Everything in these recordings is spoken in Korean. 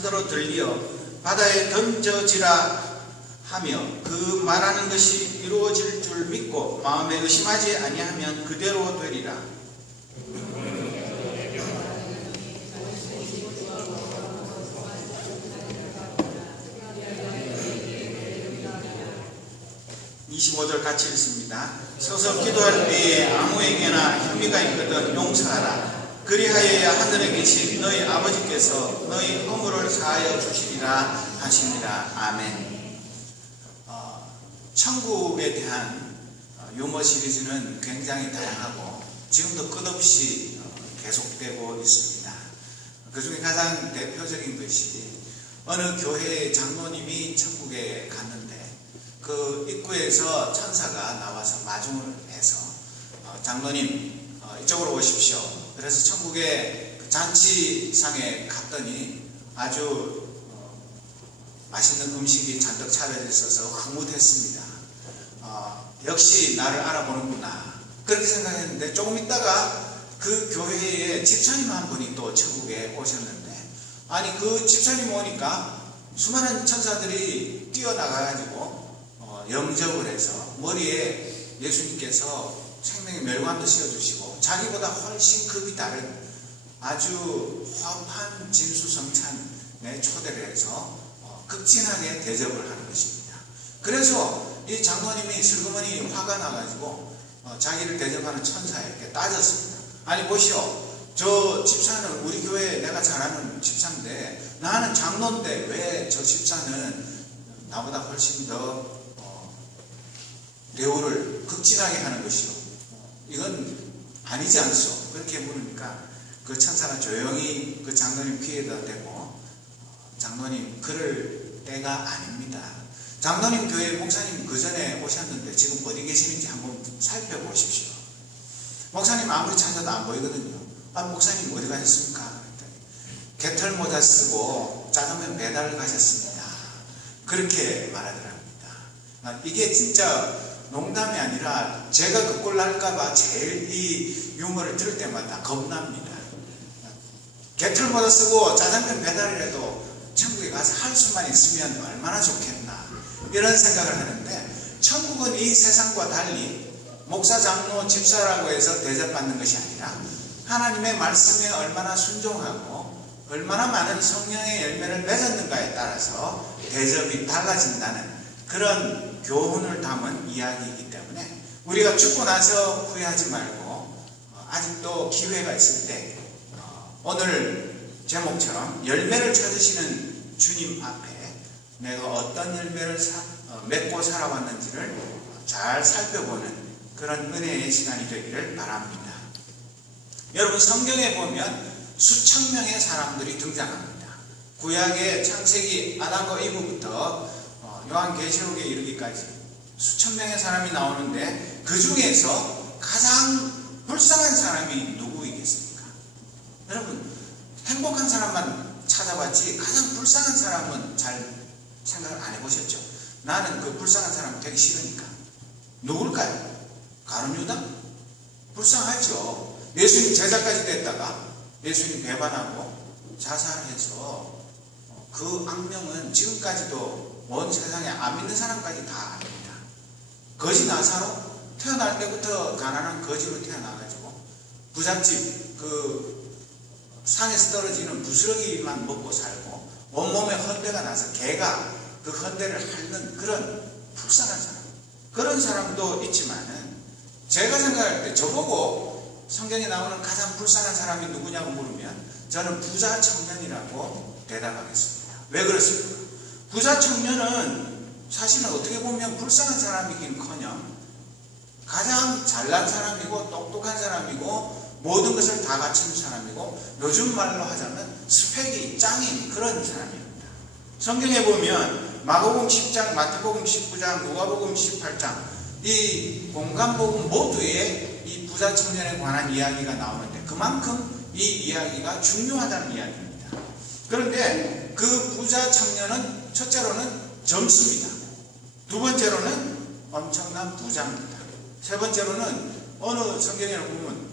산더러 들리어 바다에 던져지라 하며 그 말하는 것이 이루어질 줄 믿고 마음에 의심하지 아니하면 그대로 되리라. (25절) 같이 읽습니다. 서서 기도할 때에 아무에게나 혐의가 있거든 용서하라. 그리하여야 하늘에 계신 너희 아버지께서 너희 허물을 사하여 주시리라 하십니다. 아멘. 천국에 대한 유머 시리즈는 굉장히 다양하고 지금도 끝없이 계속되고 있습니다. 그 중에 가장 대표적인 것이 어느 교회의 장로님이 천국에 갔는데 그 입구에서 천사가 나와서 마중을 해서 장로님 이쪽으로 오십시오. 그래서 천국의 잔치상에 갔더니 아주 맛있는 음식이 잔뜩 차려져 있어서 흐뭇했습니다. 역시 나를 알아보는구나 그렇게 생각했는데 조금 있다가 그 교회에 집사님 한 분이 또 천국에 오셨는데 아니 그 집사님 오니까 수많은 천사들이 뛰어나가가지고 영접을 해서 머리에 예수님께서 생명의 멸관도 씌워주시고 자기보다 훨씬 급이 다른 아주 화합한 진수성찬에 초대를 해서 극진하게 대접을 하는 것입니다. 그래서 이 장로님이 슬그머니 화가 나가지고 자기를 대접하는 천사에게 따졌습니다. 아니 보시오, 저 집사는 우리 교회에 내가 잘 아는 집사인데 나는 장로인데 왜 저 집사는 나보다 훨씬 더 대우를 극진하게 하는 것이오. 이건 아니지 않소. 그렇게 물으니까 그 천사가 조용히 그 장로님 귀에다 대고 장로님 그럴 때가 아닙니다. 장로님 교회 목사님 그 전에 오셨는데 지금 어디 계시는지 한번 살펴보십시오. 목사님 아무리 찾아도 안 보이거든요. 아 목사님 어디 가셨습니까? 개털 모자 쓰고 짜장면 배달을 가셨습니다. 그렇게 말하더랍니다. 이게 진짜 농담이 아니라 제가 그 꼴 날까봐 제일 이 유머를 들을 때마다 겁납니다. 개털 모자 쓰고 짜장면 배달이라도 천국에 가서 할 수만 있으면 얼마나 좋겠나 이런 생각을 하는데 천국은 이 세상과 달리 목사, 장로, 집사라고 해서 대접받는 것이 아니라 하나님의 말씀에 얼마나 순종하고 얼마나 많은 성령의 열매를 맺었는가에 따라서 대접이 달라진다는 그런 교훈을 담은 이야기이기 때문에 우리가 죽고 나서 후회하지 말고 아직도 기회가 있을 때 오늘 제목처럼 열매를 찾으시는 주님 앞에 내가 어떤 열매를 맺고 살아왔는지를 잘 살펴보는 그런 은혜의 시간이 되기를 바랍니다. 여러분 성경에 보면 수천 명의 사람들이 등장합니다. 구약의 창세기 아담과 이브부터 요한계시록에 이르기까지 수천 명의 사람이 나오는데 그 중에서 가장 불쌍한 사람이 누구이겠습니까? 여러분 행복한 사람만 찾아봤지 가장 불쌍한 사람은 잘 생각을 안 해보셨죠? 나는 그 불쌍한 사람 되게 싫으니까. 누굴까요? 가룟유다? 불쌍하죠. 예수님 제자까지 됐다가 예수님 배반하고 자살해서 그 악명은 지금까지도 온 세상에 안 믿는 사람까지 다 압니다. 거지 나사로 태어날 때부터 가난한 거지로 태어나가지고 부잣집 그 산에서 떨어지는 부스러기만 먹고 살고 온몸에 헌대가 나서 개가 그 헌대를 핥는 그런 불쌍한 사람, 그런 사람도 있지만은 제가 생각할 때 저보고 성경에 나오는 가장 불쌍한 사람이 누구냐고 물으면 저는 부자 청년이라고 대답하겠습니다. 왜 그렇습니까? 부자 청년은 사실은 어떻게 보면 불쌍한 사람이긴커녕 가장 잘난 사람이고 똑똑한 사람이고 모든 것을 다 갖춘 사람이고 요즘 말로 하자면 스펙이 짱인 그런 사람입니다. 성경에 보면 마가복음 10장, 마태복음 19장, 누가복음 18장 이 공간복음 모두에 이 부자 청년에 관한 이야기가 나오는데 그만큼 이 이야기가 중요하다는 이야기입니다. 그런데 그 부자 청년은 첫째로는 젊습니다. 두 번째로는 엄청난 부자입니다. 세 번째로는 어느 성경에 보면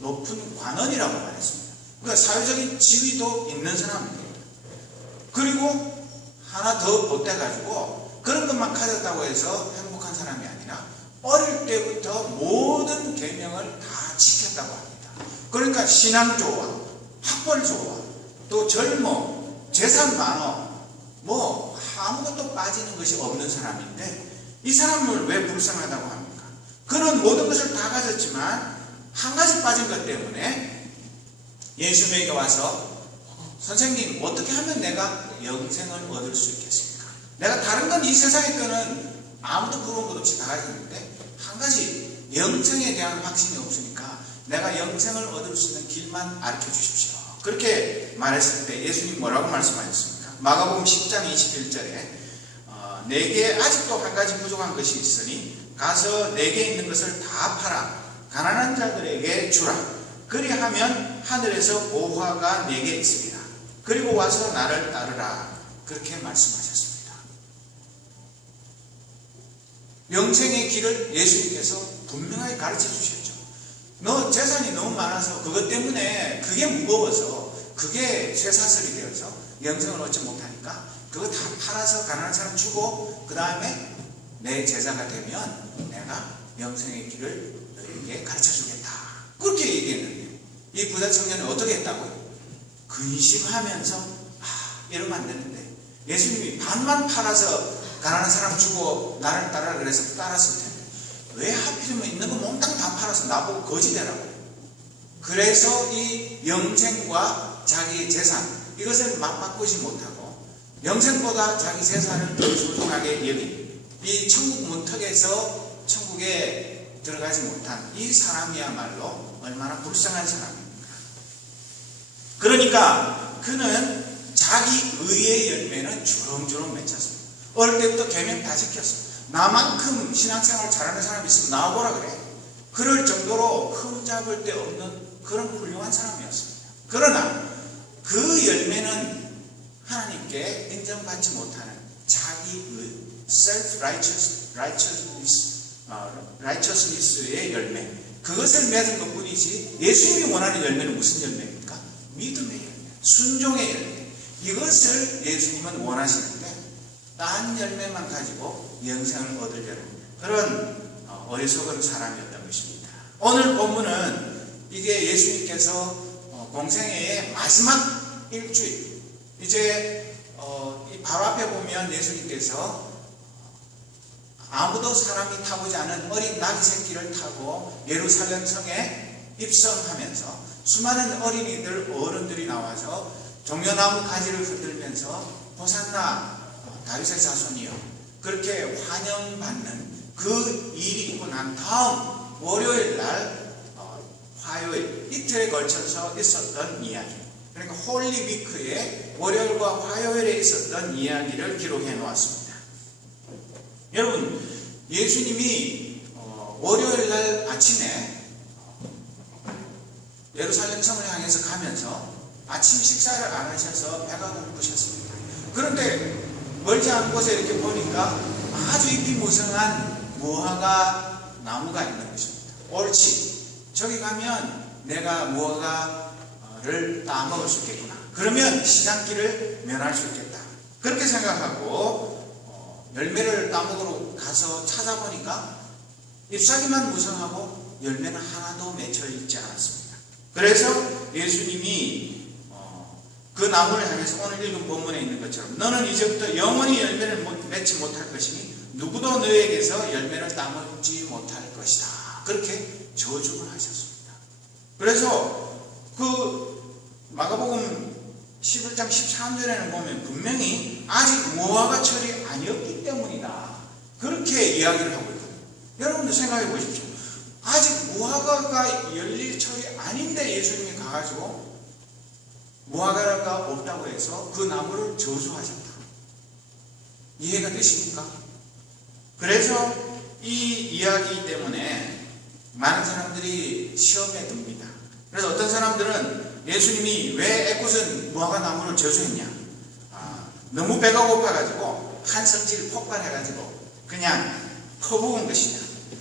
높은 관원이라고 말했습니다. 그러니까 사회적인 지위도 있는 사람입니다. 그리고 하나 더 보태가지고 그런 것만 가졌다고 해서 행복한 사람이 아니라 어릴 때부터 모든 계명을 다 지켰다고 합니다. 그러니까 신앙 좋아, 학벌 좋아, 또 젊어, 재산 많어, 뭐 아무것도 빠지는 것이 없는 사람인데 이 사람을 왜 불쌍하다고 합니까? 그는 모든 것을 다 가졌지만 한 가지 빠진 것 때문에 예수님에게 와서 선생님, 어떻게 하면 내가 영생을 얻을 수 있겠습니까? 내가 다른 건 이 세상에 거는 아무도 부러운 것 없이 다 가졌는데 한 가지 영생에 대한 확신이 없으니까 내가 영생을 얻을 수 있는 길만 가르쳐 주십시오. 그렇게 말했을 때 예수님 뭐라고 말씀하셨습니까? 마가복음 10장 21절에 내게 아직도 한 가지 부족한 것이 있으니 가서 내게 있는 것을 다 팔아 가난한 자들에게 주라. 그리하면 하늘에서 보화가 내게 있으리라. 그리고 와서 나를 따르라. 그렇게 말씀하셨습니다. 영생의 길을 예수님께서 분명하게 가르쳐 주셨죠. 너 재산이 너무 많아서 그것 때문에 그게 무거워서 그게 쇠사슬이 되어서 영생을 얻지 못하니까 그거 다 팔아서 가난한 사람 주고 그 다음에 내 제자가 되면 내가 영생의 길을 너에게 가르쳐 주겠다. 그렇게 얘기했는데 이 부자 청년이 어떻게 했다고요? 근심하면서 이러면 안 되는데 예수님이 반만 팔아서 가난한 사람 주고 나를 따르라 그래서 따랐을 텐데 왜 하필이면 있는 거 몽땅 다 팔아서 나보고 거지 되라고. 그래서 이 영생과 자기 재산 이것을 맞바꾸지 못하고 영생보다 자기 재산을 더 소중하게 여긴 이 천국 문턱에서 천국에 들어가지 못한 이 사람이야말로 얼마나 불쌍한 사람입니까? 그러니까 그는 자기 의의 열매는 주렁주렁 맺혔습니다. 어릴 때부터 계명 다 지켰어. 나만큼 신앙생활 잘하는 사람이 있으면 나와보라 그래. 그럴 정도로 흠잡을 데 없는 그런 훌륭한 사람이었습니다. 그러나 그 열매는 하나님께 인정받지 못하는 자기의 self-righteousness의 열매, 그것을 맺은 것 뿐이지 예수님이 원하는 열매는 무슨 열매입니까? 믿음의 열매, 순종의 열매. 이것을 예수님은 원하시는데 딴 열매만 가지고 영생을 얻으려는 그런 어리석은 사람이었던 것입니다. 오늘 본문은 이게 예수님께서 공생애의 마지막 일주일, 이제 이 바로 앞에 보면 예수님께서 아무도 사람이 타보지 않은 어린 나귀 새끼를 타고 예루살렘 성에 입성하면서 수많은 어린이들, 어른들이 나와서 종려나무 가지를 흔들면서 호산나 다윗의 자손이요, 그렇게 환영받는 그 일이 있고 난 다음 월요일 날 화요일 이틀에 걸쳐서 있었던 이야기, 그러니까 홀리 위크에 월요일과 화요일에 있었던 이야기를 기록해 놓았습니다. 여러분, 예수님이 월요일 날 아침에 예루살렘 성을 향해서 가면서 아침 식사를 안 하셔서 배가 고프셨습니다. 그런데 멀지 않은 곳에 이렇게 보니까 아주 잎이 무성한 무화과 나무가 있는 것입니다. 옳지, 저기 가면 내가 무화과를 따먹을 수 있겠구나. 그러면 시장길을 면할 수 있겠다. 그렇게 생각하고 열매를 따먹으러 가서 찾아보니까 잎사귀만 무성하고 열매는 하나도 맺혀 있지 않았습니다. 그래서 예수님이 그 나무를 향해서 오늘 읽은 본문에 있는 것처럼 너는 이제부터 영원히 열매를 맺지 못할 것이니 누구도 너에게서 열매를 따먹지 못할 것이다. 그렇게 저주를 하셨습니다. 그래서 그 마가복음 11장 13절에는 보면 분명히 아직 무화과철이 아니었기 때문이다. 그렇게 이야기를 하고 있거든요. 여러분들 생각해 보십시오. 아직 무화과가 열릴 철이 아닌데 예수님이 가가지고 무화과가 없다고 해서 그 나무를 저주하셨다. 이해가 되십니까? 그래서 이 이야기 때문에 많은 사람들이 시험에 듭니다. 그래서 어떤 사람들은 예수님이 왜 애꿎은 무화과 나무를 저주했냐? 너무 배가 고파가지고 한성질 폭발해가지고 그냥 퍼부은 것이냐?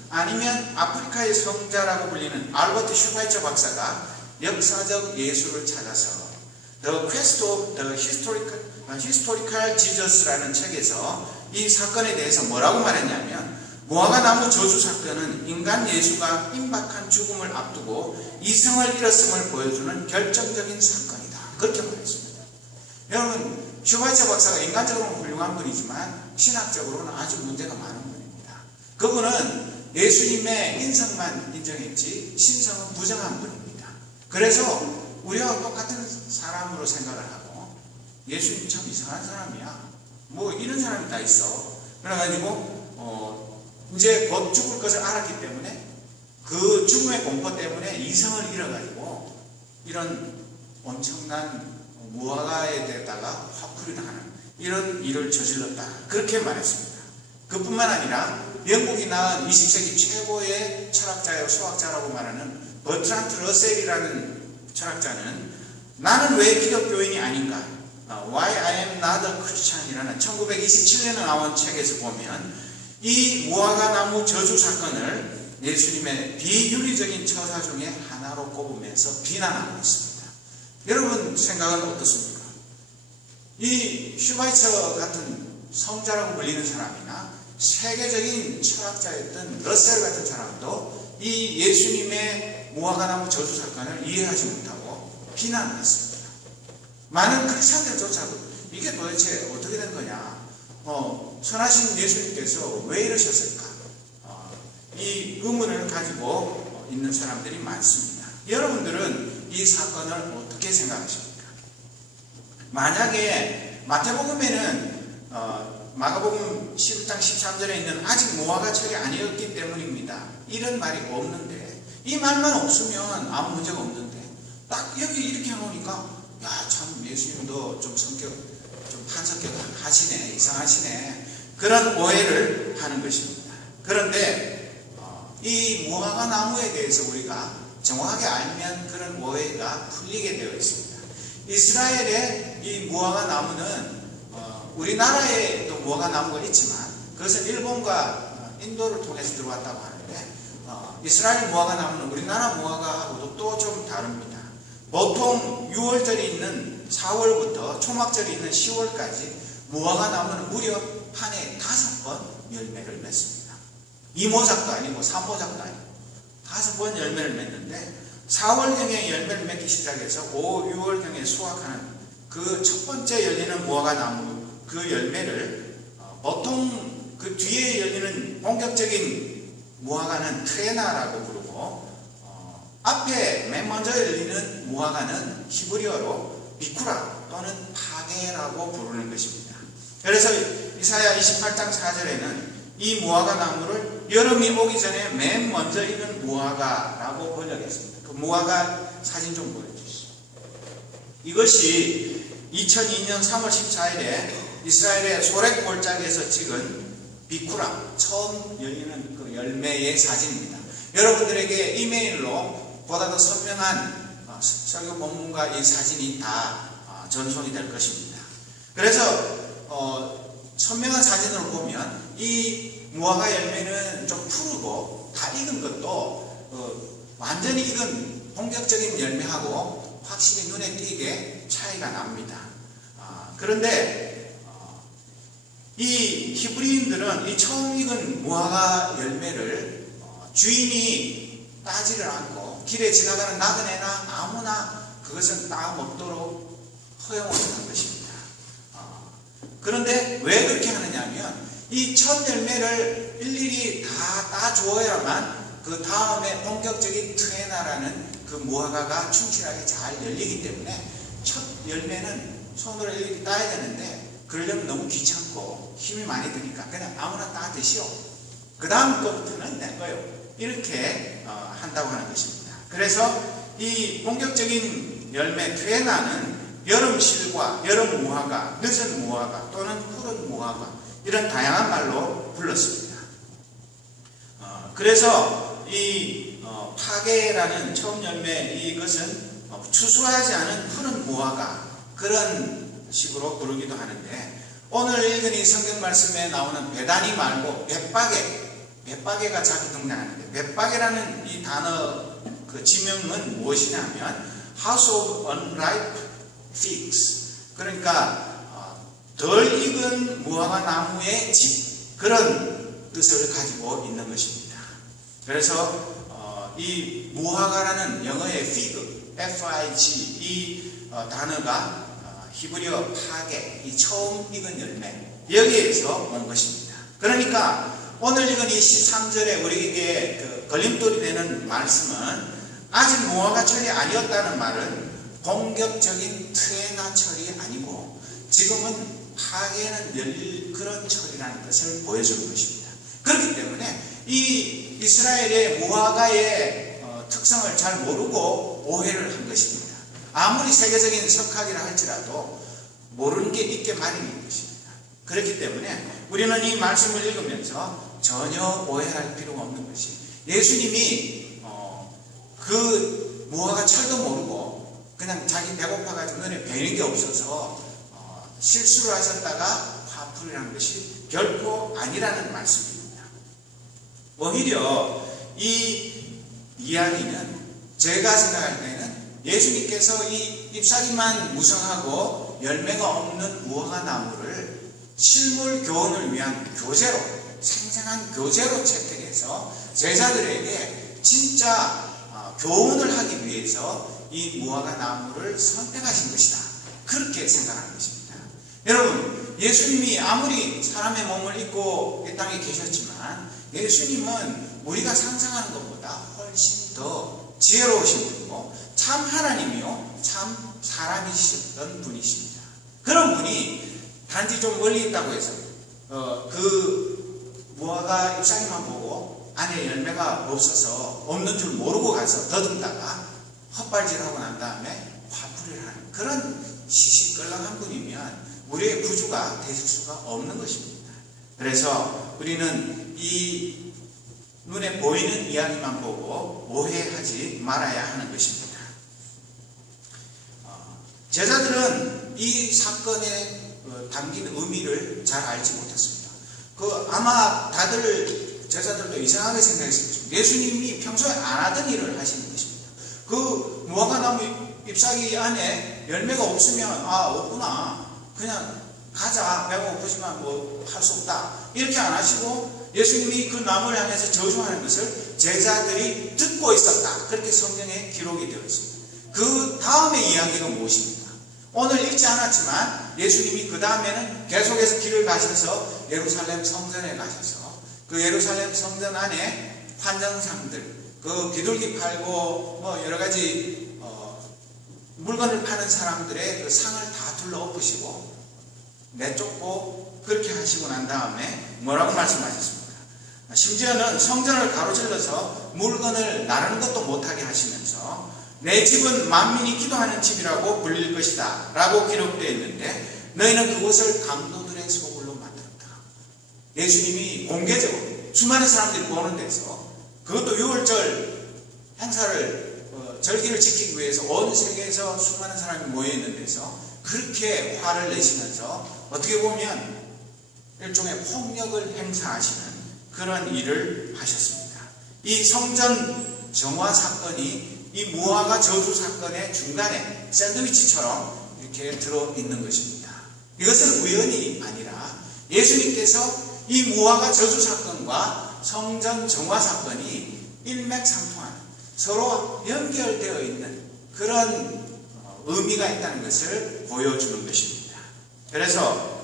아니면 아프리카의 성자라고 불리는 알버트 슈바이처 박사가 역사적 예수를 찾아서 The Quest of the Historical Jesus라는 책에서 이 사건에 대해서 뭐라고 말했냐면, 무화과 나무 저주 사건은 인간 예수가 임박한 죽음을 앞두고 이성을 잃었음을 보여주는 결정적인 사건이다. 그렇게 말했습니다. 여러분, 슈바이처 박사가 인간적으로는 훌륭한 분이지만 신학적으로는 아주 문제가 많은 분입니다. 그분은 예수님의 인성만 인정했지 신성은 부정한 분입니다. 그래서 우리와 똑같은 사람으로 생각을 하고, 예수님 참 이상한 사람이야, 뭐 이런 사람이 다 있어. 그래가지고 이제 곧 죽을 것을 알았기 때문에 그 죽음의 공포 때문에 이성을 잃어가지고 이런 엄청난 무화과에 대다가 화풀이를 하는 이런 일을 저질렀다. 그렇게 말했습니다. 그뿐만 아니라 영국이 낳은 20세기 최고의 철학자요 수학자라고 말하는 버트란트 러셀이라는 철학자는 나는 왜 기독교인이 아닌가? Why I am not a Christian 이라는 1927년에 나온 책에서 보면 이 무화과 나무 저주 사건을 예수님의 비윤리적인 처사 중에 하나로 꼽으면서 비난하고 있습니다. 여러분 생각은 어떻습니까? 이 슈바이처 같은 성자라고 불리는 사람이나 세계적인 철학자였던 러셀 같은 사람도 이 예수님의 무화과 나무 저주 사건을 이해하지 못하고 비난을 했습니다. 많은 크리스천들조차도 이게 도대체 어떻게 된 거냐, 선하신 예수님께서 왜 이러셨을까, 이 의문을 가지고 있는 사람들이 많습니다. 여러분들은 이 사건을 어떻게 생각하십니까? 만약에 마태복음에는 마가복음 11장 13절에 있는 아직 무화과 철이 아니었기 때문입니다, 이런 말이 없는데, 이 말만 없으면 아무 문제가 없는데 딱 여기 이렇게 해놓으니까 야, 참 예수님도 좀 성격 좀 한성격 하시네, 이상하시네, 그런 오해를 하는 것입니다. 그런데 이 무화과 나무에 대해서 우리가 정확하게 알면 그런 오해가 풀리게 되어 있습니다. 이스라엘의 이 무화과 나무는 우리나라에도 무화과 나무가 있지만 그것은 일본과 인도를 통해서 들어왔다고 하는데, 이스라엘 무화과 나무는 우리나라 무화과하고도 또 좀 다릅니다. 보통 6월절이 있는 4월부터 초막절이 있는 10월까지 무화과 나무는 무려 한 해 5번 열매를 맺습니다. 2모작도 아니고 3모작도 아니고 5번 열매를 맺는데, 4월경에 열매를 맺기 시작해서 5, 6월경에 수확하는 그 첫 번째 열리는 무화과 나무 그 열매를 보통 그 뒤에 열리는 본격적인 무화과는 트레나라고 부르고, 앞에 맨 먼저 열리는 무화과는 히브리어로 비쿠라 또는 파게라고 부르는 것입니다. 그래서 이사야 28장 4절에는 이 무화과 나무를 여름이 오기 전에 맨 먼저 익은 무화과라고 번역했습니다. 그 무화과 사진 좀 보여주시죠. 이것이 2002년 3월 14일에 이스라엘의 소렉 골짜기에서 찍은 비쿠라 처음 열리는 그 열매의 사진입니다. 여러분들에게 이메일로 보다 더 선명한 설교 본문과 이 사진이 다 전송이 될 것입니다. 그래서 선명한 사진으로 보면 이 무화과 열매는 좀 푸르고 다 익은 것도 완전히 익은 본격적인 열매하고 확실히 눈에 띄게 차이가 납니다. 그런데 이 히브리인들은 이 처음 익은 무화과 열매를 주인이 따지를 않고 길에 지나가는 나그네나 아무나 그것은 따 먹도록 허용을 한 것입니다. 그런데 왜 그렇게 하느냐면 이 첫 열매를 일일이 다 따주어야만 그 다음에 본격적인 트레나라는 그 무화과가 충실하게 잘 열리기 때문에 첫 열매는 손으로 일일이 따야 되는데 그러려면 너무 귀찮고 힘이 많이 드니까 그냥 아무나 따 드시오. 그 다음 거부터는 내 거요. 이렇게 한다고 하는 것입니다. 그래서 이 본격적인 열매 트레나는 여름 실과, 여름 무화과, 늦은 무화과 또는 푸른 무화과 이런 다양한 말로 불렀습니다. 그래서 이 파게라는 처음 열매 이것은 추수하지 않은 푸른 무화과 그런 식으로 부르기도 하는데, 오늘 읽은 이 성경 말씀에 나오는 배다니 말고 벳바게가 자주 등장하는데, 벳바게라는 이 단어 그 지명은 무엇이냐면 House of Unripe figs. 그러니까 덜 익은 무화과 나무의 집, 그런 뜻을 가지고 있는 것입니다. 그래서 이 무화과라는 영어의 fig, F-I-G, 이 단어가 히브리어 파게, 이 처음 익은 열매, 여기에서 온 것입니다. 그러니까 오늘 읽은 이 13절에 우리에게 그 걸림돌이 되는 말씀은 아직 무화과철이 아니었다는 말은 공격적인 트레나 철이 아니고 지금은 파괴는 열릴 그런 철이라는 것을 보여주는 것입니다. 그렇기 때문에 이 이스라엘의 무화과의 특성을 잘 모르고 오해를 한 것입니다. 아무리 세계적인 석학이라 할지라도 모르는 게 있게 마련인 것입니다. 그렇기 때문에 우리는 이 말씀을 읽으면서 전혀 오해할 필요가 없는 것이, 예수님이 그 무화과 철도 모르고 그냥 자기 배고파가지고 눈에 뵈는 게 없어서 실수를 하셨다가 화풀이라는 것이 결코 아니라는 말씀입니다. 오히려 이 이야기는 제가 생각할 때는 예수님께서 이 잎사귀만 무성하고 열매가 없는 무화과 나무를 실물 교훈을 위한 교재로, 생생한 교재로 채택해서 제자들에게 진짜 교훈을 하기 위해서 이 무화과 나무를 선택하신 것이다, 그렇게 생각하는 것입니다. 여러분, 예수님이 아무리 사람의 몸을 입고 이 땅에 계셨지만 예수님은 우리가 상상하는 것보다 훨씬 더 지혜로우신 분이고 참 하나님이요 참 사람이셨던 분이십니다. 그런 분이 단지 좀 멀리 있다고 해서 그 무화과 잎사귀만 보고 안에 열매가 없어서 없는 줄 모르고 가서 더듬다가 헛발질하고 난 다음에 화풀이를 하는 그런 시시껄렁한 분이면 우리의 구주가 되실 수가 없는 것입니다. 그래서 우리는 이 눈에 보이는 이야기만 보고 오해하지 말아야 하는 것입니다. 제자들은 이 사건에 담긴 의미를 잘 알지 못했습니다. 아마 다들 제자들도 이상하게 생각했을 것입니다. 예수님이 평소에 안 하던 일을 하시는 것입니다. 그 무화과나무 잎사귀 안에 열매가 없으면 없구나, 그냥 가자, 배가 고프지만 뭐 할 수 없다, 이렇게 안 하시고 예수님이 그 나무를 향해서 저주하는 것을 제자들이 듣고 있었다, 그렇게 성경에 기록이 되어 있습니다. 그 다음의 이야기가 무엇입니까? 오늘 읽지 않았지만 예수님이 그 다음에는 계속해서 길을 가셔서 예루살렘 성전에 가셔서 그 예루살렘 성전 안에 환전상들, 그 비둘기 팔고 뭐 여러 가지 물건을 파는 사람들의 그 상을 다 둘러엎으시고 내쫓고 그렇게 하시고 난 다음에 뭐라고 말씀하셨습니까? 심지어는 성전을 가로질러서 물건을 나르는 것도 못하게 하시면서 내 집은 만민이 기도하는 집이라고 불릴 것이다 라고 기록되어 있는데 너희는 그곳을 강도들의 소굴로 만들었다. 예수님이 공개적으로 수많은 사람들이 보는 데서, 그것도 6월절 행사를 절기를 지키기 위해서 온 세계에서 수많은 사람이 모여있는 데서 그렇게 화를 내시면서 어떻게 보면 일종의 폭력을 행사하시는 그런 일을 하셨습니다. 이 성전 정화 사건이 이 무화과 저주 사건의 중간에 샌드위치처럼 이렇게 들어있는 것입니다. 이것은 우연이 아니라 예수님께서 이 무화과 저주 사건과 성전 정화 사건이 일맥상통하는, 서로 연결되어 있는 그런 의미가 있다는 것을 보여주는 것입니다. 그래서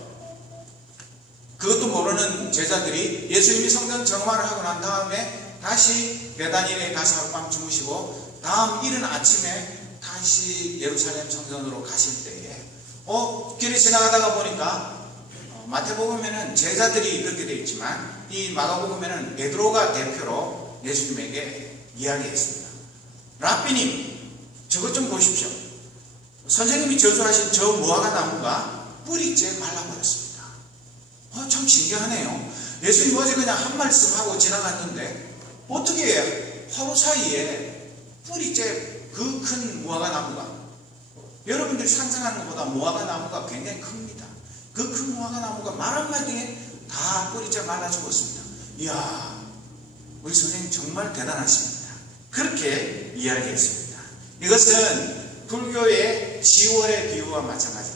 그것도 모르는 제자들이 예수님이 성전 정화를 하고 난 다음에 다시 베다니에 가서 하룻밤 주무시고 다음 이른 아침에 다시 예루살렘 성전으로 가실 때에 길을 지나가다가 보니까 마태복음에는 제자들이 이렇게 되어 있지만 이 마가복음에는 베드로가 대표로 예수님에게 이야기했습니다. 라삐님, 저것 좀 보십시오. 선생님이 저주하신 저 무화과 나무가 뿌리째 말라버렸습니다. 참 신기하네요. 예수님 어제 그냥 한 말씀 하고 지나갔는데 어떻게 하루 사이에 뿌리째 그 큰 무화과 나무가, 여러분들이 상상하는 것보다 무화과 나무가 굉장히 큽니다. 그 큰 무화과 나무가 말 한마디에 다 뿌리째 말라 죽었습니다. 이야, 우리 선생님 정말 대단하십니다. 그렇게 이야기했습니다. 이것은 불교의 10월의 비유와 마찬가지로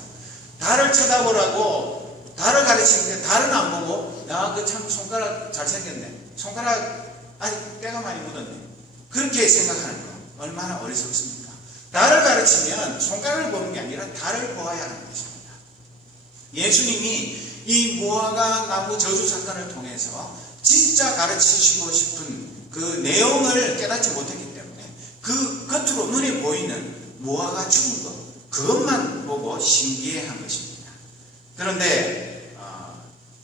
달을 쳐다보라고 달을 가르치는데 달은 안 보고 야, 그 참 손가락 잘생겼네. 손가락 아직 때가 많이 묻었네. 그렇게 생각하는 거 얼마나 어리석습니까? 달을 가르치면 손가락을 보는 게 아니라 달을 보아야 하는 것입니다. 예수님이 이 무화과 나무 저주 사건을 통해서 진짜 가르치시고 싶은 그 내용을 깨닫지 못했기 때문에 그 겉으로 눈에 보이는 무화과 죽은 것 그것만 보고 신기해한 것입니다. 그런데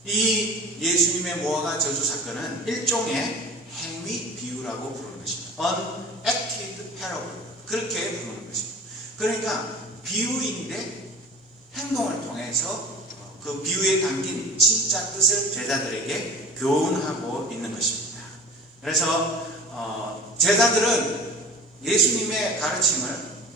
이 예수님의 무화과 저주 사건은 일종의 행위 비유라고 부르는 것입니다. Unacted parable 그렇게 부르는 것입니다. 그러니까 비유인데 행동을 통해서 그 비유에 담긴 진짜 뜻을 제자들에게 교훈하고 있는 것입니다. 그래서 제자들은 예수님의 가르침을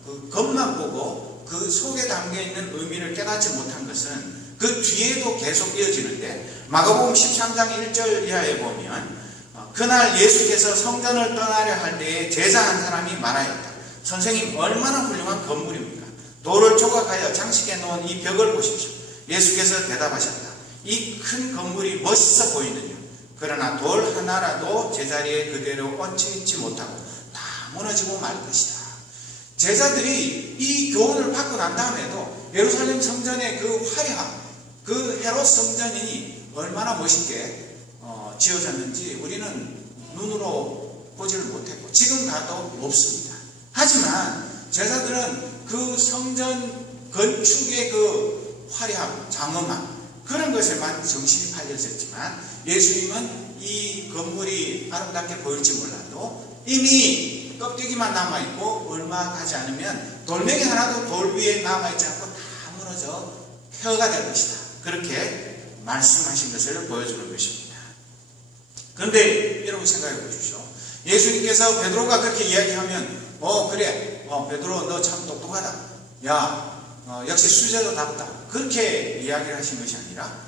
그 겉만 보고 그 속에 담겨있는 의미를 깨닫지 못한 것은 그 뒤에도 계속 이어지는데 마가복음 13장 1절 이하에 보면 그날 예수께서 성전을 떠나려 할 때에 제자 한 사람이 말하였다. 선생님 얼마나 훌륭한 건물입니까? 돌을 조각하여 장식해 놓은 이 벽을 보십시오. 예수께서 대답하셨다. 이 큰 건물이 멋있어 보이느냐? 그러나 돌 하나라도 제자리에 그대로 얹혀있지 못하고 다 무너지고 말 것이다. 제자들이 이 교훈을 받고 난 다음에도 예루살렘 성전의 그 화려함, 그 헤롯 성전이 얼마나 멋있게 지어졌는지 우리는 눈으로 보지를 못했고 지금 가도 없습니다. 하지만 제자들은 그 성전 건축의 그 화려함, 장엄함 그런 것에만 정신이 팔렸었지만 예수님은 이 건물이 아름답게 보일지 몰라도 이미 껍데기만 남아있고 얼마 가지 않으면 돌멩이 하나도 돌 위에 남아있지 않고 다 무너져 폐허가 될 것이다. 그렇게 말씀하신 것을 보여주는 것입니다. 그런데 여러분 생각해 보십시오. 예수님께서 베드로가 그렇게 이야기하면 그래 베드로 너 참 똑똑하다. 야 역시 수제도답다. 그렇게 이야기를 하신 것이 아니라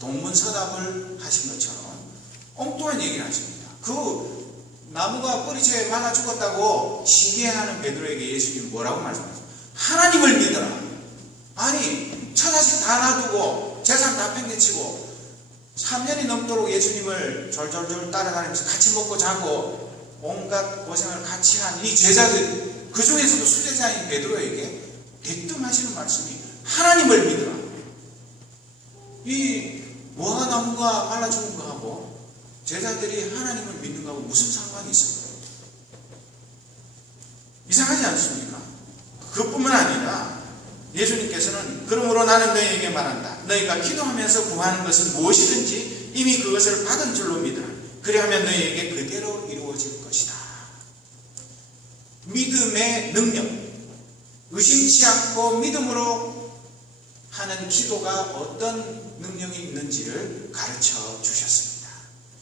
동문서답을 하신 것처럼 엉뚱한 얘기를 하십니다. 그 나무가 뿌리채 말라 죽었다고 신기해하는 베드로에게 예수님이 뭐라고 말씀하셨어요? 하나님을 믿어라. 아니 처자식 다 놔두고 재산 다 팽개치고 3년이 넘도록 예수님을 졸졸졸 따라다니면서 같이 먹고 자고 온갖 고생을 같이 한 이 제자들 그 중에서도 수제자인 베드로에게 대뜸하시는 말씀이 하나님을 믿어라. 이 무화과나무가 말라 죽은 거하고 제자들이 하나님을 믿는 거하고 무슨 상관이 있을까요? 이상하지 않습니까? 그것뿐만 아니라 예수님께서는 그러므로 나는 너희에게 말한다. 너희가 기도하면서 구하는 것은 무엇이든지 이미 그것을 받은 줄로 믿으라. 그리하면 너희에게 그대로 이루어질 것이다. 믿음의 능력, 의심치 않고 믿음으로 하는 기도가 어떤 능력이 있는지를 가르쳐 주셨습니다.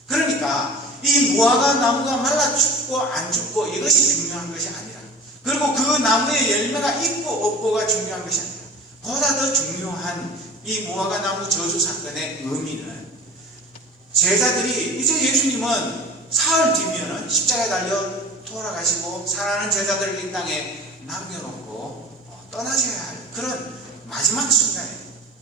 그러니까 이 무화과 나무가 말라 죽고 안 죽고 이것이 중요한 것이 아니라 그리고 그 나무의 열매가 있고 없고가 중요한 것이 아니라 보다 더 중요한 이 무화과 나무 저주 사건의 의미는 제자들이 이제 예수님은 사흘 뒤면은 십자가에 달려 돌아가시고 사랑하는 제자들을 이 땅에 남겨놓고 떠나셔야 할 그런 마지막 순간에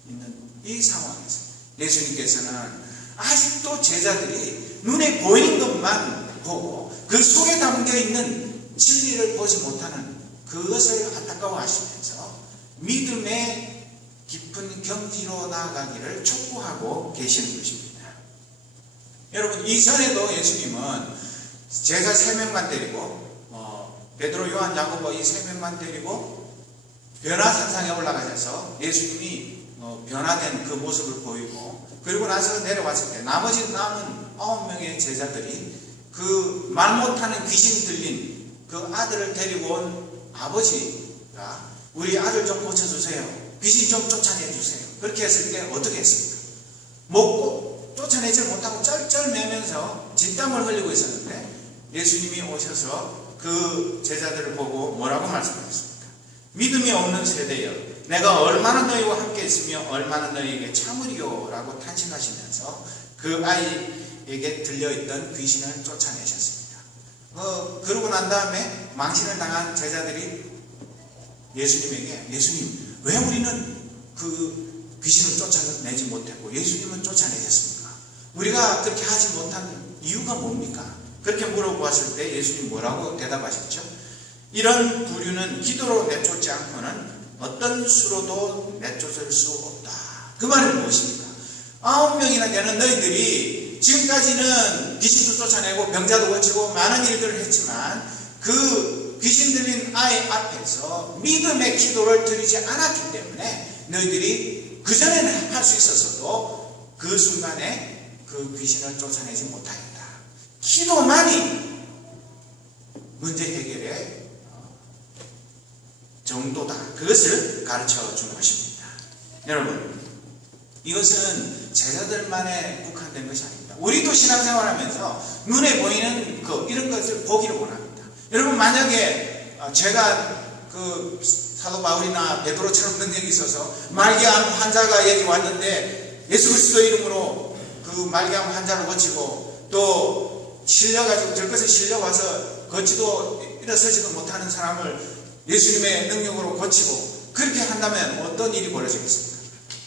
있는 이 상황에서 예수님께서는 아직도 제자들이 눈에 보이는 것만 보고 그 속에 담겨있는 진리를 보지 못하는 그것을 안타까워하시면서 믿음의 깊은 경지로 나아가기를 촉구하고 계시는 것입니다. 여러분 이전에도 예수님은 제자 3명만 데리고 베드로, 요한, 야고보 이 3명만 데리고 변화산상에 올라가셔서 예수님이 변화된 그 모습을 보이고 그리고 나서 내려왔을 때 나머지 남은 9명의 제자들이 그 말 못하는 귀신 들린 그 아들을 데리고 온 아버지가 우리 아들 좀 고쳐주세요. 귀신 좀 쫓아내주세요. 그렇게 했을 때 어떻게 했습니까? 먹고 쫓아내지 못하고 쩔쩔매면서 진땀을 흘리고 있었는데 예수님이 오셔서 그 제자들을 보고 뭐라고 말씀하셨습니까? 믿음이 없는 세대여 내가 얼마나 너희와 함께 있으며 얼마나 너희에게 참으리요 라고 탄식하시면서 그 아이에게 들려있던 귀신을 쫓아내셨습니다. 그러고 난 다음에 망신을 당한 제자들이 예수님에게, 예수님 왜 우리는 그 귀신을 쫓아내지 못했고 예수님은 쫓아내셨습니까? 우리가 그렇게 하지 못한 이유가 뭡니까? 그렇게 물어보았을 때 예수님 뭐라고 대답하셨죠? 이런 부류는 기도로 내쫓지 않고는 어떤 수로도 내쫓을 수 없다. 그 말은 무엇입니까? 9명이나 되는 너희들이 지금까지는 귀신도 쫓아내고 병자도 고치고 많은 일들을 했지만 그 귀신 들린 아이 앞에서 믿음의 기도를 드리지 않았기 때문에 너희들이 그전에는 할 수 있었어도 그 순간에 그 귀신을 쫓아내지 못하였다. 기도만이 문제 해결의 정도다. 그것을 가르쳐 준 것입니다. 여러분, 이것은 제자들만에 국한된 것이 아닙니다. 우리도 신앙생활하면서 눈에 보이는 이런 것을 보기를 원합니다. 여러분, 만약에 제가 그 사도 바울이나 베드로처럼 능력이 있어서 말기암 환자가 여기 왔는데 예수 그리스도 이름으로 그 말기암 환자를 고치고 또 실려가지고 들것에 실려와서 걷지도 일어서지도 못하는 사람을 예수님의 능력으로 고치고 그렇게 한다면 어떤 일이 벌어지겠습니까?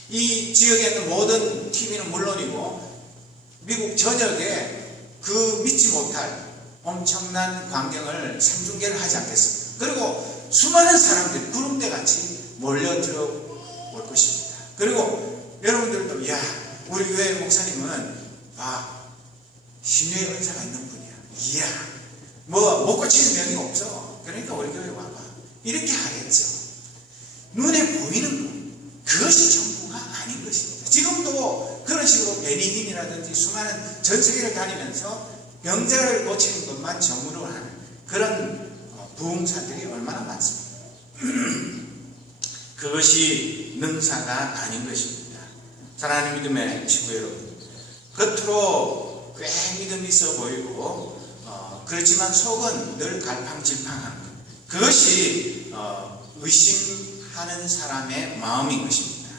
이 지역에 있는 모든 TV는 물론이고 미국 전역에 그 믿지 못할 엄청난 광경을 생중계를 하지 않겠습니까? 그리고 수많은 사람들이 구름대같이 몰려들어 올 것입니다. 그리고 여러분들도 야, 우리 교회 목사님은 신유의 은사가 있는 분이야. 이야, 못 고치는 병이 없어. 그러니까 우리 교회 와봐. 이렇게 하겠죠. 눈에 보이는 것, 그것이 전부가 아닌 것입니다. 지금도 그런 식으로 베니닌이라든지 수많은 전 세계를 다니면서 병자를 고치는 것만 전문으로 하는 그런 부흥사들이 얼마나 많습니다. 그것이 능사가 아닌 것입니다. 사랑하는 믿음의 친구 여러분, 겉으로 꽤 믿음이 있어 보이고 그렇지만 속은 늘 갈팡질팡한 것, 그것이 의심하는 사람의 마음인 것입니다.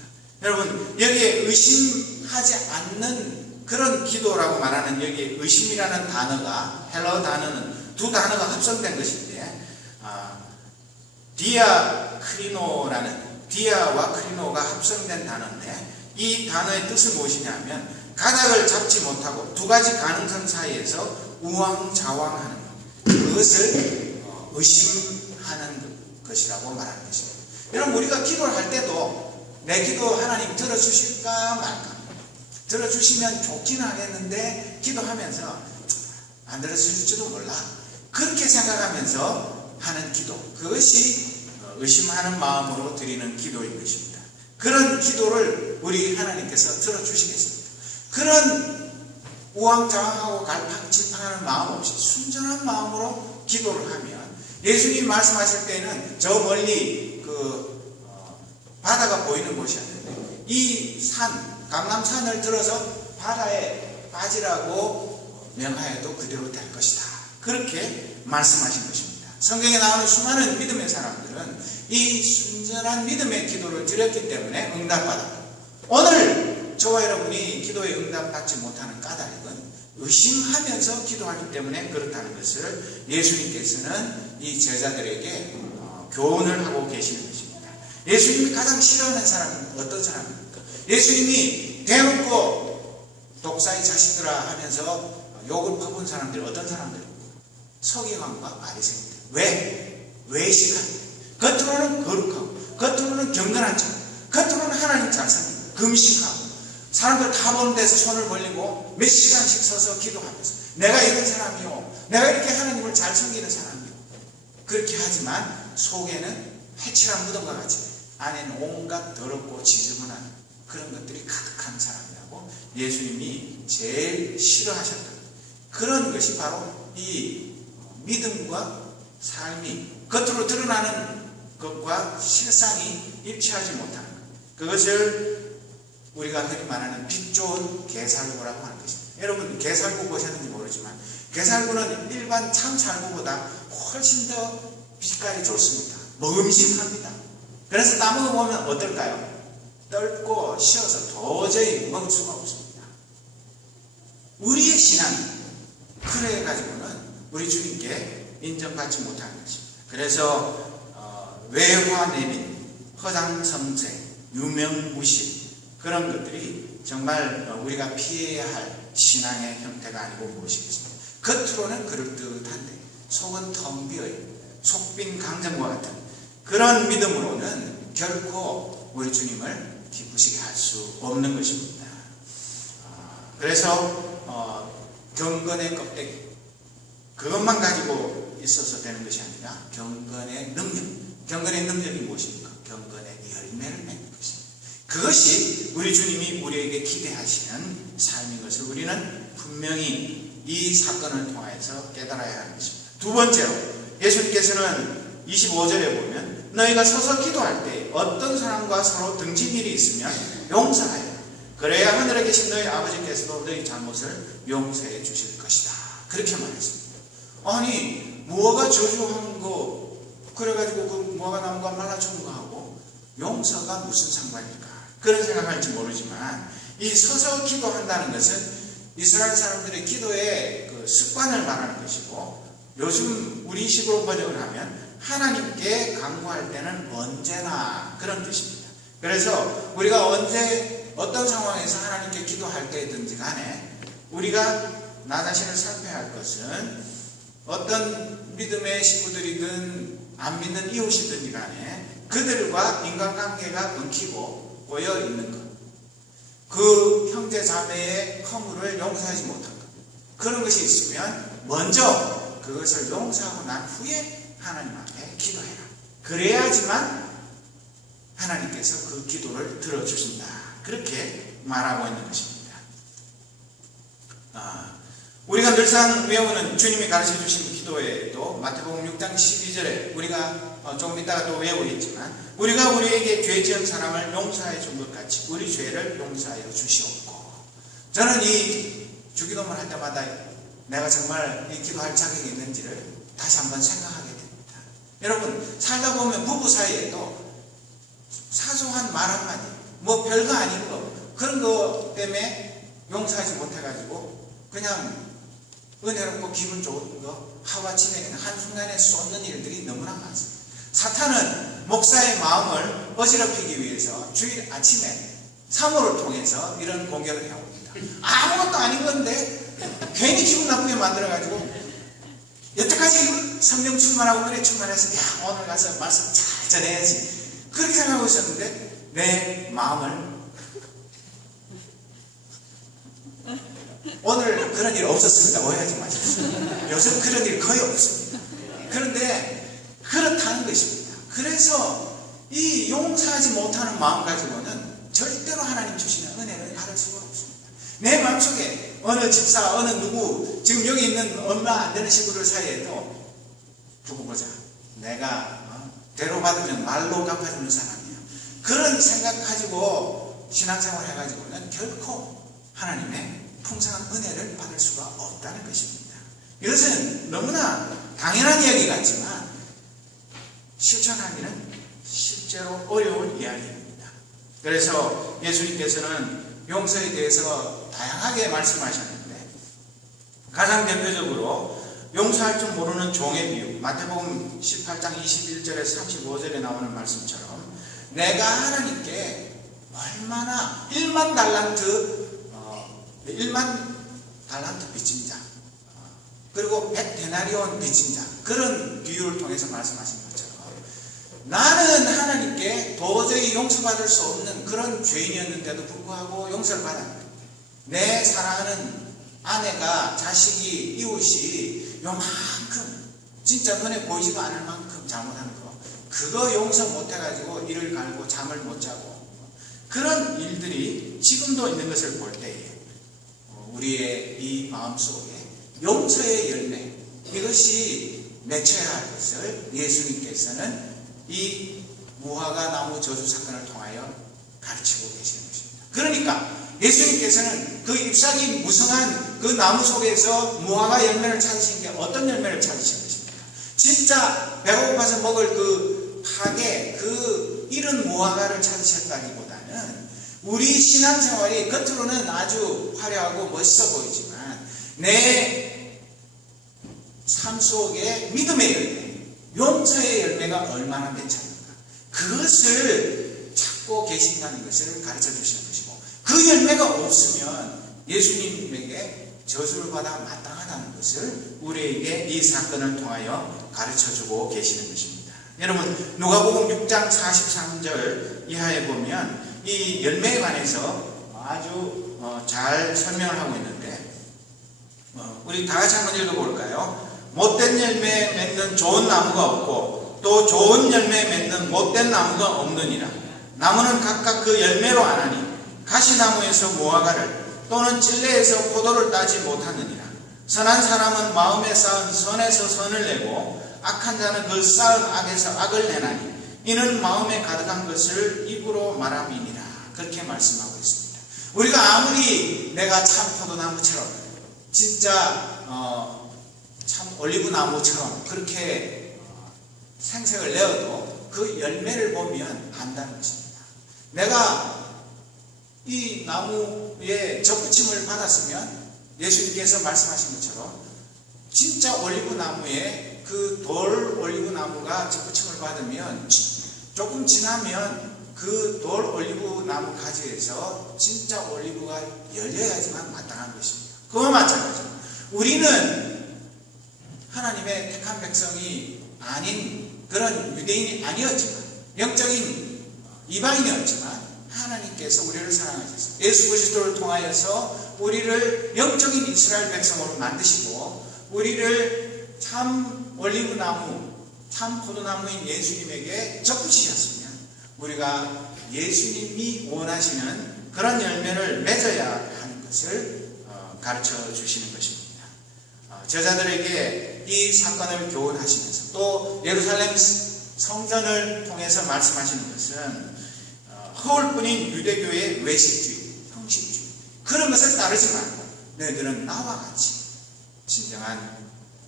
여러분, 여기에 의심하지 않는 그런 기도라고 말하는 여기에 의심이라는 단어가, 헬라어 단어는 두 단어가 합성된 것인데 디아와 크리노가 합성된 단어인데 이 단어의 뜻은 무엇이냐면 가닥을 잡지 못하고 두 가지 가능성 사이에서 우왕좌왕하는 것, 그것을 의심하는 것이라고 말하는 것입니다. 여러분, 우리가 기도를 할 때도 내 기도 하나님 들어주실까 말까, 들어주시면 좋긴 하겠는데 기도하면서 안 들어주실지도 몰라, 그렇게 생각하면서 하는 기도, 그것이 의심하는 마음으로 드리는 기도인 것입니다. 그런 기도를 우리 하나님께서 들어주시겠습니다. 그런 우왕좌왕하고 갈팡질팡하는 마음 없이 순전한 마음으로 기도를 하면, 예수님이 말씀하실 때는 저 멀리 바다가 보이는 곳이었는데 이 감람산을 들어서 바다에 빠지라고 명하여도 그대로 될 것이다, 그렇게 말씀하신 것입니다. 성경에 나오는 수많은 믿음의 사람들은 이 순전한 믿음의 기도를 드렸기 때문에 응답받았고, 오늘 저와 여러분이 기도에 응답받지 못하는 까닭은 의심하면서 기도하기 때문에 그렇다는 것을 예수님께서는 이 제자들에게 교훈을 하고 계시는 것입니다. 예수님이 가장 싫어하는 사람은 어떤 사람입니까? 예수님이 대놓고 독사의 자식들아 하면서 욕을 퍼본 사람들이 어떤 사람들입니까? 서기관과 바리새인들. 왜? 외식합니다. 겉으로는 거룩하고 겉으로는 경건한 척, 겉으로는 하나님 잘 섬기고 금식하고 사람들 다 보는 데서 손을 벌리고 몇 시간씩 서서 기도하면서 내가 이런 사람이요, 내가 이렇게 하나님을 잘 섬기는 사람이요, 그렇게 하지만 속에는 해칠한 무덤과 같이 안에는 온갖 더럽고 지저분한 그런 것들이 가득한 사람이라고 예수님이 제일 싫어하셨던 그런 것이 바로 이 믿음과 삶이 겉으로 드러나는 것과 실상이 일치하지 못하는 것, 그것을 우리가 흔히 말하는 빛 좋은 게살구라고 하는 것입니다. 여러분, 게살구 보셨는지 모르지만 게살구는 일반 참살구보다 훨씬 더 빛깔이 좋습니다. 먹음직합니다. 그래서 따먹어보면 어떨까요? 떫고 쉬어서 도저히 먹을 수가 없습니다. 우리의 신앙이 그래 가지고는 우리 주님께 인정받지 못하는 것입니다. 그래서 외화내민, 허장성세, 유명무실, 그런 것들이 정말 우리가 피해야 할 신앙의 형태가 아니고 무엇이겠습니까? 겉으로는 그럴듯한데 속은 텅 비어있는 속빈 강정과 같은 그런 믿음으로는 결코 우리 주님을 기쁘시게 할 수 없는 것입니다. 그래서 경건의 껍데기, 그것만 가지고 있어서 되는 것이 아니라 경건의 능력, 경건의 능력이 무엇입니까? 경건의 열매를 맺는 것입니다. 그것이 우리 주님이 우리에게 기대하시는 삶인 것을 우리는 분명히 이 사건을 통해서 깨달아야 하는 것입니다. 두 번째로, 예수님께서는 25절에 보면 너희가 서서 기도할 때 어떤 사람과 서로 등진 일이 있으면 용서하여, 그래야 하늘에 계신 너희 아버지께서도 너희 잘못을 용서해 주실 것이다. 그렇게 말했습니다. 아니, 무화과 저주한 거, 그래가지고 그 무화과 나무가 말라 죽은 거하고 용서가 무슨 상관일까? 그런 생각할지 모르지만, 이 서서 기도한다는 것은 이스라엘 사람들의 기도의 그 습관을 말하는 것이고, 요즘 우리식으로 번역을 하면 하나님께 간구할 때는 언제나, 그런 뜻입니다. 그래서 우리가 언제 어떤 상황에서 하나님께 기도할 때든지 간에 우리가 나 자신을 살펴야 할 것은 어떤 믿음의 식구들이든 안 믿는 이웃이든지 간에 그들과 인간관계가 끊기고 꼬여있는 것, 그 형제 자매의 허물을 용서하지 못한 것, 그런 것이 있으면 먼저 그것을 용서하고 난 후에 하나님 앞에 기도해라. 그래야지만 하나님께서 그 기도를 들어주신다. 그렇게 말하고 있는 것입니다. 우리가 늘상 외우는 주님이 가르쳐 주신 기도에도 마태복음 6장 12절에 우리가 조금 이따가 또 외우겠지만, 우리가 우리에게 죄 지은 사람을 용서해 준 것 같이 우리 죄를 용서하여 주시옵고. 저는 이 주기도문 할 때마다 내가 정말 이 기도할 자격이 있는지를 다시 한번 생각하게 됩니다. 여러분, 살다 보면 부부 사이에도 사소한 말 한마디, 뭐 별거 아닌 거, 그런 거 때문에 용서하지 못해가지고 그냥 은혜롭고 기분 좋은 거 하루아침에 한순간에 쏟는 일들이 너무나 많습니다. 사탄은 목사의 마음을 어지럽히기 위해서 주일 아침에 사모를 통해서 이런 공격을 해옵니다. 아무것도 아닌 건데 괜히 기분 나쁘게 만들어가지고, 여태까지 성령 충만하고 은혜 충만해서 야, 오늘 가서 말씀 잘 전해야지, 그렇게 생각하고 있었는데 내 마음을, 오늘 그런 일 없었습니다. 오해하지 마십시오. 요즘 그런 일 거의 없습니다. 그런데 그렇다는 것입니다. 그래서 이 용서하지 못하는 마음 가지고는 절대로 하나님 주시는 은혜를 받을 수가 없습니다. 내 마음속에 어느 집사, 어느 누구, 지금 여기 있는 얼마 안 되는 식구들 사이에도 두고 보자, 내가 대로 받으면 말로 갚아주는 사람이야, 그런 생각 가지고 신앙생활 해가지고는 결코 하나님의 풍성한 은혜를 받을 수가 없다는 것입니다. 이것은 너무나 당연한 이야기 같지만 실천하기는 실제로 어려운 이야기입니다. 그래서 예수님께서는 용서에 대해서 다양하게 말씀하셨는데, 가장 대표적으로 용서할 줄 모르는 종의 비유, 마태복음 18장 21절에서 35절에 나오는 말씀처럼, 내가 하나님께 얼마나 1만 달란트 빚진 자, 그리고 100데나리온 빚진 자, 그런 비유를 통해서 말씀하신 것처럼 나는 하나님께 도저히 용서받을 수 없는 그런 죄인이었는데도 불구하고 용서를 받았는데, 내 사랑하는 아내가, 자식이, 이웃이 요만큼 진짜 눈에 보이지도 않을 만큼 잘못한 거, 그거 용서 못해가지고 이를 갈고 잠을 못 자고, 그런 일들이 지금도 있는 것을 볼 때에 우리의 이 마음속에 용서의 열매, 이것이 맺혀야 할 것을 예수님께서는 이 무화과 나무 저주 사건을 통하여 가르치고 계시는 것입니다. 그러니까 예수님께서는 그 잎사귀 무성한 그 나무 속에서 무화과 열매를 찾으신 게 어떤 열매를 찾으신 것입니까? 진짜 배가 고파서 먹을 그 파게, 그 이른 무화과를 찾으셨다기보다는, 우리 신앙생활이 겉으로는 아주 화려하고 멋있어 보이지만 내 삶 속에 믿음의 열매, 용서의 열매가 얼마나 괜찮은가, 그것을 찾고 계신다는 것을 가르쳐 주시는 것이고, 그 열매가 없으면 예수님에게 저주를 받아 마땅하다는 것을 우리에게 이 사건을 통하여 가르쳐 주고 계시는 것입니다. 여러분, 누가복음 6장 43절 이하에 보면 이 열매에 관해서 아주 잘 설명을 하고 있는데, 우리 다 같이 한번 읽어볼까요? 못된 열매 맺는 좋은 나무가 없고 또 좋은 열매 맺는 못된 나무가 없느니라. 나무는 각각 그 열매로 아나니 가시나무에서 무화과를 또는 찔레에서 포도를 따지 못하느니라. 선한 사람은 마음에 쌓은 선에서 선을 내고 악한 자는 그 쌓은 악에서 악을 내나니 이는 마음에 가득한 것을 입으로 말함이니라. 그렇게 말씀하고 있습니다. 우리가 아무리 내가 참 포도나무처럼 진짜 참 올리브나무처럼 그렇게 생색을 내어도 그 열매를 보면 안다는 것입니다. 내가 이 나무에 접붙임을 받았으면 예수님께서 말씀하신 것처럼 진짜 올리브나무에 그 돌 올리브나무가 접붙임을 받으면 조금 지나면 그 돌 올리브나무 가지에서 진짜 올리브가 열려야지만 마땅한 것입니다. 그와 마찬가지로 우리는 하나님의 택한 백성이 아닌 그런 유대인이 아니었지만, 영적인 이방인이었지만 하나님께서 우리를 사랑하셔서 예수 그리스도를 통하여서 우리를 영적인 이스라엘 백성으로 만드시고 우리를 참 올리브나무, 참 포도나무인 예수님에게 접붙이셨으면 우리가 예수님이 원하시는 그런 열매를 맺어야 하는 것을 가르쳐 주시는 것입니다. 제자들에게 이 사건을 교훈하시면서 또 예루살렘 성전을 통해서 말씀하시는 것은 허울뿐인 유대교의 외식주의, 형식주의, 그런 것을 따르지 말고 너희들은 나와 같이 진정한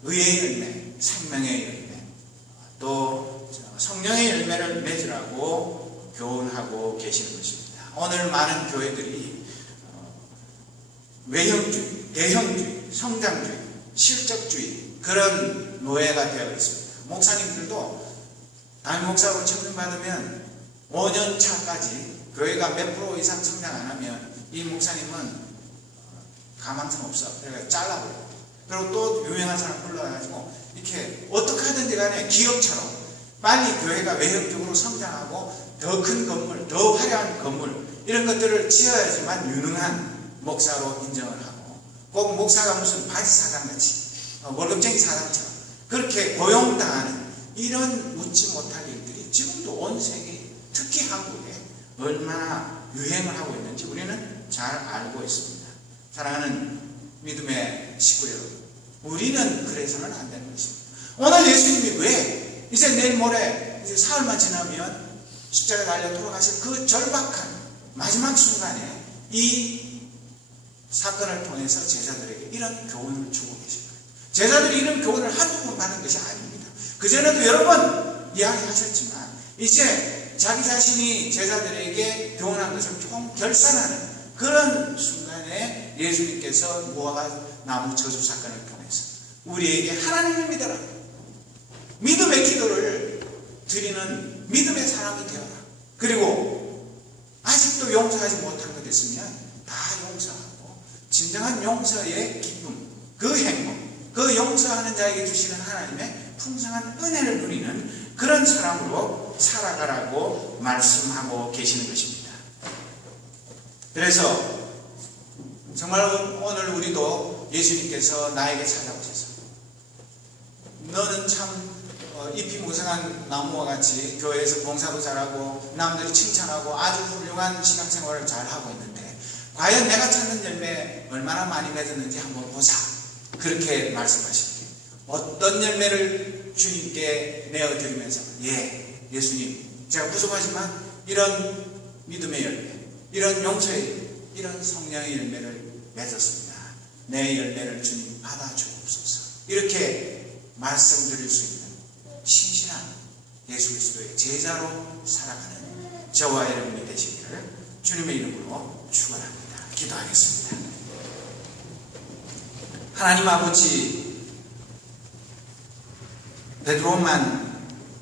의의 열매, 생명의 열매, 또 성령의 열매를 맺으라고 교훈하고 계시는 것입니다. 오늘 많은 교회들이 외형주의, 대형주의, 성장주의, 실적주의, 그런 노예가 되어 있습니다. 목사님들도 담임 목사로 청년받으면 5년 차까지 교회가 몇 프로 이상 성장 안 하면 이 목사님은 가망성 없어. 그러니까 잘라버려요. 그리고 또 유명한 사람 불러가지고 이렇게 어떻게 하든지 간에 기업처럼 빨리 교회가 외형적으로 성장하고 더 큰 건물, 더 화려한 건물, 이런 것들을 지어야지만 유능한 목사로 인정을 하고, 꼭 목사가 무슨 바지 사장같이 월급쟁이 사장처럼 그렇게 고용당하는 이런 웃지 못할 일들이 지금도 온 세계, 특히 한국에 얼마나 유행을 하고 있는지 우리는 잘 알고 있습니다. 사랑하는 믿음의 식구 여러분, 우리는 그래서는 안 되는 것입니다. 오늘 예수님이 왜 이제 내일 모레 이제 사흘만 지나면 십자가에 달려 돌아가실 그 절박한 마지막 순간에 이 사건을 통해서 제자들에게 이런 교훈을 주고 계신 거예요. 제자들이 이런 교훈을 한두 번 받은 것이 아닙니다. 그전에도 여러 번 이야기하셨지만 이제 자기 자신이 제자들에게 교훈한 것을 총 결산하는 그런 순간에 예수님께서 무화과 나무 저주 사건을 통해서 우리에게 하나님을 믿어라, 믿음의 기도를 드리는 믿음의 사람이 되어라, 그리고 아직도 용서하지 못한 것 있으면 다 용서하고 진정한 용서의 기쁨, 그 행복, 그 용서하는 자에게 주시는 하나님의 풍성한 은혜를 누리는 그런 사람으로 살아가라고 말씀하고 계시는 것입니다. 그래서 정말 오늘 우리도 예수님께서 나에게 찾아오셔서 너는 참 잎이 무성한 나무와 같이 교회에서 봉사도 잘하고 남들이 칭찬하고 아주 훌륭한 신앙생활을 잘하고 있는데 과연 내가 찾는 열매 얼마나 많이 맺었는지 한번 보자, 그렇게 말씀하십니다. 어떤 열매를 주님께 내어드리면서 예수님, 제가 부족하지만 이런 믿음의 열매, 이런 용서의 열매, 이런 성령의 열매를 맺었습니다. 내 열매를 주님 받아주옵소서, 이렇게 말씀드릴 수 있는 신실한 예수 그리스도의 제자로 살아가는 저와 여러분이 되시기를 주님의 이름으로 축원합니다. 기도하겠습니다. 하나님 아버지, 베드로만